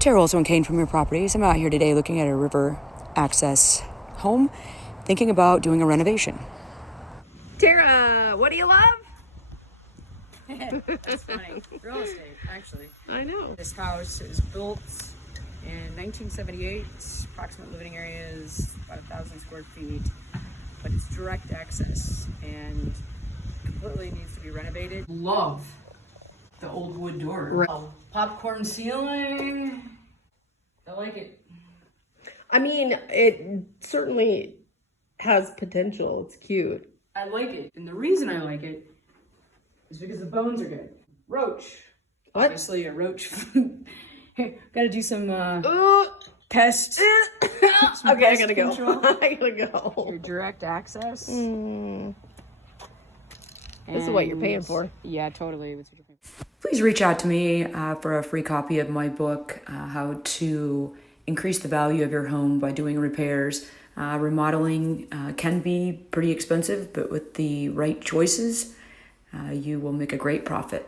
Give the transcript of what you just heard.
Tara Olson Kane from Your Properties. I'm out here today looking at a river access home, thinking about doing a renovation. Tara, what do you love? That's funny. Real estate, actually. I know. This house is built in 1978. Approximate living area is about 1,000 square feet, but it's direct access and completely needs to be renovated. Love the old wood door. Right. Popcorn ceiling. I like it. I mean, it certainly has potential. It's cute. I like it. And the reason I like it is because the bones are good. Roach. What? Obviously a roach. Gotta do some pests. Okay, I gotta go. I gotta go. Your direct access. This is what you're paying for. Yeah, totally. Please reach out to me for a free copy of my book, How to Increase the Value of Your Home by Doing Repairs. Remodeling can be pretty expensive, but with the right choices, you will make a great profit.